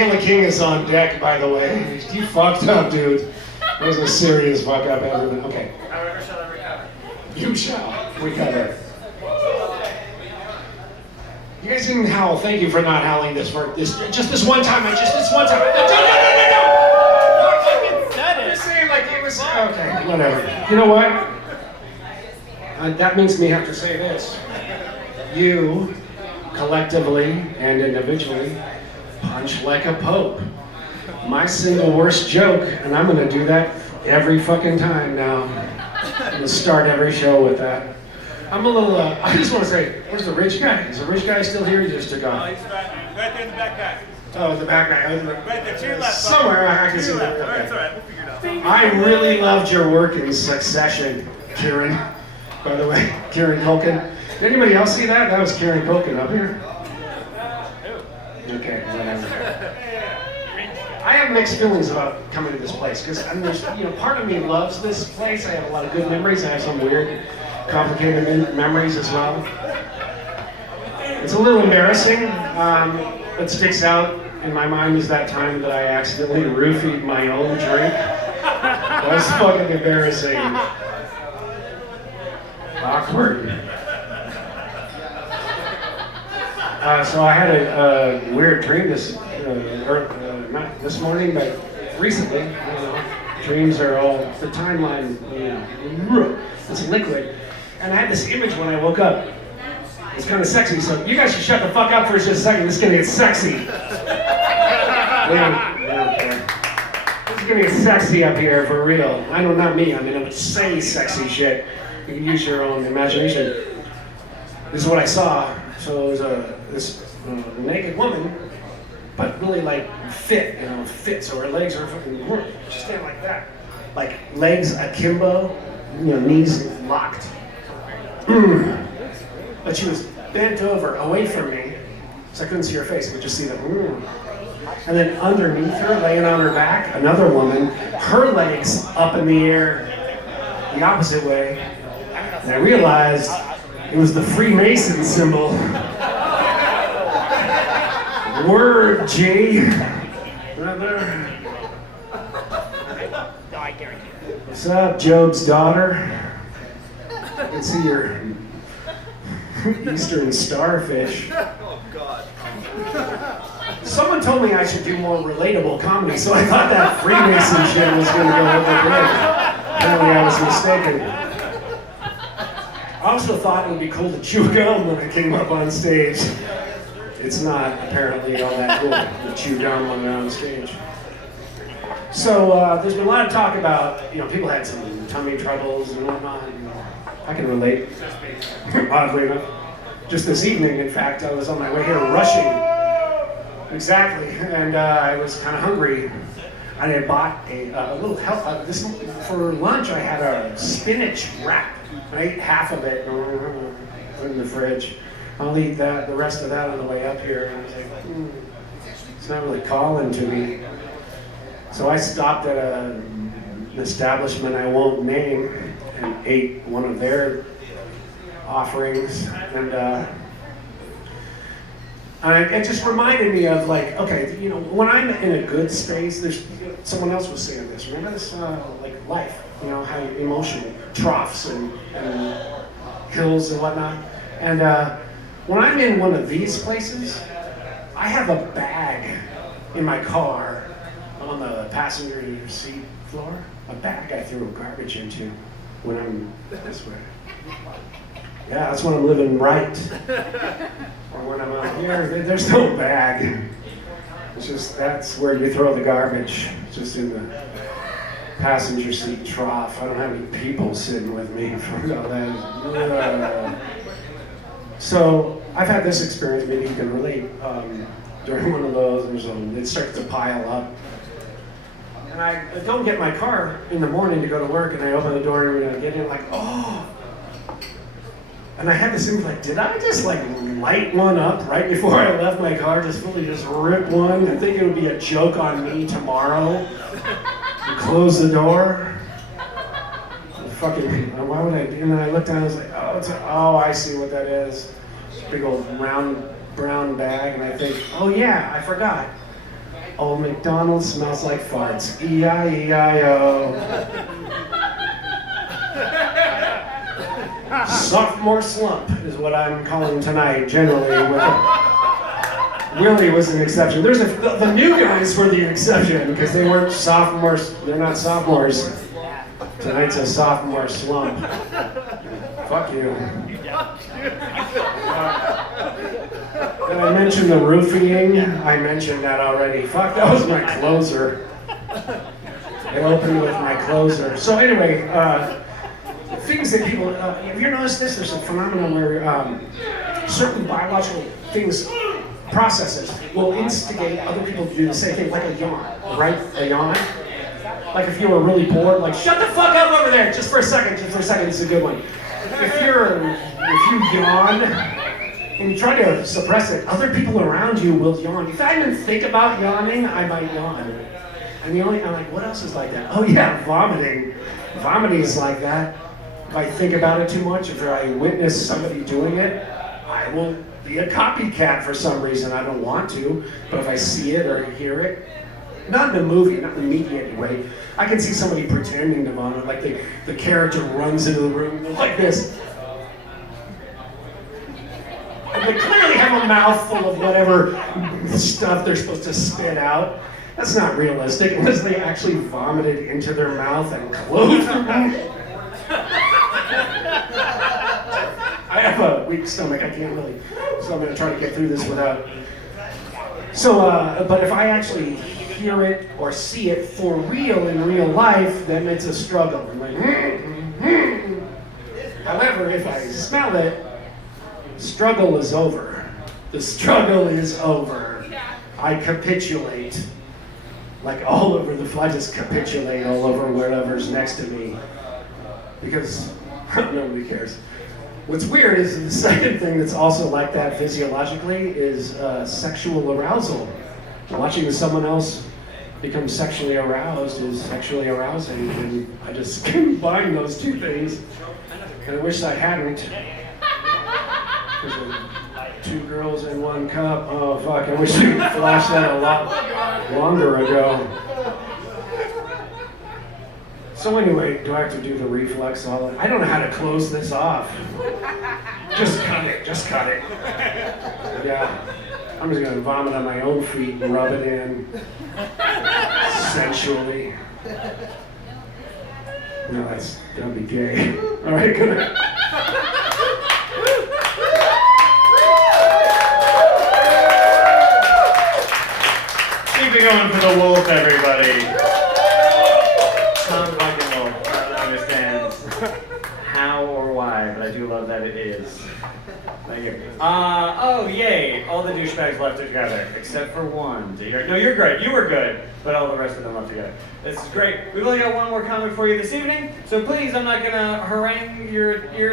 Kayla King is on deck, by the way. You fucked up, dude. That was a serious fuck up. Okay. However shall I recover. You shall recover. You guys didn't howl. Thank you for not howling just this one time. Just this one time. No. You said it. You're saying like it was. Okay, whatever. You know what? That makes me have to say this. You, collectively and individually, punch like a pope. My single worst joke, and I'm gonna do that every fucking time now. I'm gonna start every show with that. I'm a little, I just want to say, where's the rich guy? Is the rich guy still here? He just took off. Oh, he's right there in the back guy. Oh, the back guy. Right there, to your left. Somewhere, I can see that. All right, it's all right. We'll figure it out. I really loved your work in Succession, Kieran. By the way, Kieran Culkin. Did anybody else see that? That was Kieran Culkin up here. Okay, whatever. I have mixed feelings about coming to this place because part of me loves this place. I have a lot of good memories. I have some weird, complicated memories as well. It's a little embarrassing. What sticks out in my mind is that time that I accidentally roofied my own drink. That was fucking embarrassing. Awkward. So I had a weird dream not this morning, but recently. Dreams are all the timeline. It's liquid, and I had this image when I woke up. It's kind of sexy, so you guys should shut the fuck up for just a second. This is gonna get sexy. This is gonna get sexy up here for real. I know, not me. I mean, I would say sexy shit. You can use your own imagination. This is what I saw. So it was this naked woman, but really like fit, fit. So her legs are fucking just stand like that, like legs akimbo, knees locked. But she was bent over, away from me, so I couldn't see her face. I could just see the. And then underneath her, laying on her back, another woman, her legs up in the air, the opposite way. And I realized it was the Freemason symbol. Word, G. Brother. What's up, Job's daughter? I can see your Eastern starfish. Oh, God. Someone told me I should do more relatable comedy, so I thought that Freemason shit was going to go over good. Apparently I was mistaken. I also thought it would be cool to chew gum when I came up on stage. It's not apparently all that cool to chew gum when they're on stage. So there's been a lot of talk about, people had some tummy troubles and whatnot. I can relate, oddly enough. Just this evening, in fact, I was on my way here rushing. Exactly, and I was kind of hungry. I had bought a little for lunch. I had a spinach wrap. I ate half of it in the fridge. I'll eat the rest of that on the way up here. And I was like, it's not really calling to me. So I stopped at an establishment I won't name and ate one of their offerings. And it just reminded me of when I'm in a good space, there's someone else was saying this. Remember this, like life, how emotional troughs and hills and whatnot. And when I'm in one of these places, I have a bag in my car on the passenger seat floor. A bag I throw garbage into when I'm this way. Yeah, that's when I'm living right. Or when I'm out here, there's no bag. It's just, that's where you throw the garbage. It's just in the passenger seat trough. I don't have any people sitting with me for all that. So I've had this experience, maybe you can relate. During one of those, it starts to pile up. And I don't get my car in the morning to go to work, and I open the door and I get in like, oh. And I had this image did I just light one up right before I left my car, just rip one and think it would be a joke on me tomorrow? And close the door? Why would I? And then I looked down and I was like, oh, I see what that is. It's a big old round brown bag, and I think, oh yeah, I forgot. Old McDonald smells like farts. E-I-E-I-O. Sophomore slump is what I'm calling tonight, generally. Willie was an exception. The new guys were the exception because they weren't sophomores. They're not sophomores. Tonight's a sophomore slump. Fuck you. Did I mention the roofing? I mentioned that already. Fuck, that was my closer. I opened with my closer. So anyway, things that people, have you noticed this? There's a phenomenon where certain biological things, processes, will instigate other people to do the same thing, like a yawn, right? A yawn. Like if you were really bored, like shut the fuck up over there, just for a second, it's a good one. If you yawn, and you try to suppress it, other people around you will yawn. If I even think about yawning, I might yawn. I'm like, what else is like that? Oh yeah, vomiting. Vomiting is like that. If I think about it too much, if I witness somebody doing it, I will be a copycat for some reason. I don't want to, but if I see it or hear it, not in a movie, not in the media anyway, I can see somebody pretending to vomit, like the character runs into the room like this. And they clearly have a mouthful of whatever stuff they're supposed to spit out. That's not realistic unless they actually vomited into their mouth and closed their mouth. I have a weak stomach, I can't really, so I'm gonna try to get through this without. So, but if I actually hear it or see it for real in real life, then it's a struggle. I'm like, However, if I smell it, struggle is over. The struggle is over. I capitulate. Like all over I just capitulate all over whatever's next to me. Because nobody cares. What's weird is the second thing that's also like that physiologically is sexual arousal. Watching someone else become sexually aroused is sexually arousing, and I just combine those two things. And I wish I hadn't. Two girls in one cup. Oh fuck! I wish we could flash that a lot longer ago. So anyway, do I have to do the reflex all? I don't know how to close this off. Just cut it. Just cut it. Yeah. I'm just gonna vomit on my own feet and rub it in sensually. No, that'd be gay. All right, good night. Keep it going for the wolf, everybody. Tom fucking wolf. I don't understand how or why, but I do love that it is. Thank you. Oh, yay. All the douchebags left together, except for one. No, you're great. You were good, but all the rest of them left together. This is great. We've only got one more comic for you this evening, so please, I'm not going to harangue your ears.